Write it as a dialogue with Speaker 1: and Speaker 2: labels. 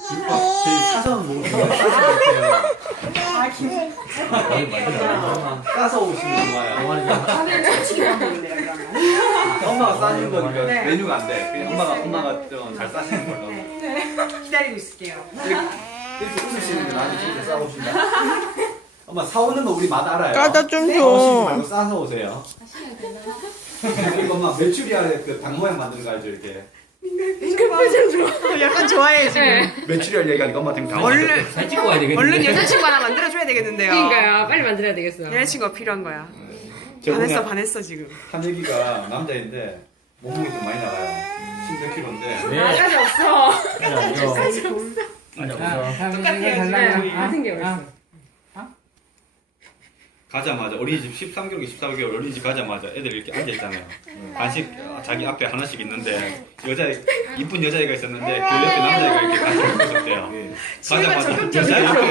Speaker 1: 저희 사서 먹는 거 싸서 오시면 좋아요.
Speaker 2: 저는 치기만 먹을래요, 그러면.
Speaker 1: 엄마가 싸는 거니까
Speaker 2: 네.
Speaker 1: 메뉴가 안 돼. 그냥 엄마가 좀 잘 싸시는 걸로.
Speaker 2: 네. 기다리고 있을게요.
Speaker 1: 이렇게 웃으시는데 나한테 진짜 싸오신다. 엄마 사오는 거 우리 맛 알아요.
Speaker 3: 까다 좀 줘.
Speaker 1: 사오시지 말고 싸서 오세요. 이거 엄마 메추리알에 그 닭 모양 만드는 거 알죠 이렇게.
Speaker 2: 표정 좋아. 약간 좋아해, 지금.
Speaker 1: 메추리알 얘기하니까 엄마 되게
Speaker 2: 얼른,
Speaker 1: 당황했어.
Speaker 4: 잘 찍고 와야 되겠네.
Speaker 2: 얼른 여자친구 하나 만들어줘야 되겠는데요.
Speaker 5: 그러니까요. 빨리 만들어야 되겠어.
Speaker 2: 여자친구가 필요한 거야.
Speaker 1: 저번에
Speaker 2: 반했어, 지금.
Speaker 1: 한여기가 남자인데 몸무게 좀 많이 나가요. 10몇 킬로인데.
Speaker 4: 왜?
Speaker 2: 나까지 없어.
Speaker 4: 사이즈 없어.
Speaker 5: 같은 게
Speaker 4: 아,
Speaker 5: 없어.
Speaker 1: 가자마자 어린이집 13개월, 14개월 어린이집 가자마자 애들 이렇게 앉아 있잖아요. 간식 자기 앞에 하나씩 있는데 이쁜 여자애가 있었는데 그 옆에 남자애가 이렇게 간식을 줬대요.
Speaker 2: 지금은
Speaker 1: 가자마자
Speaker 2: 적극적이야.
Speaker 1: 여자애 옆에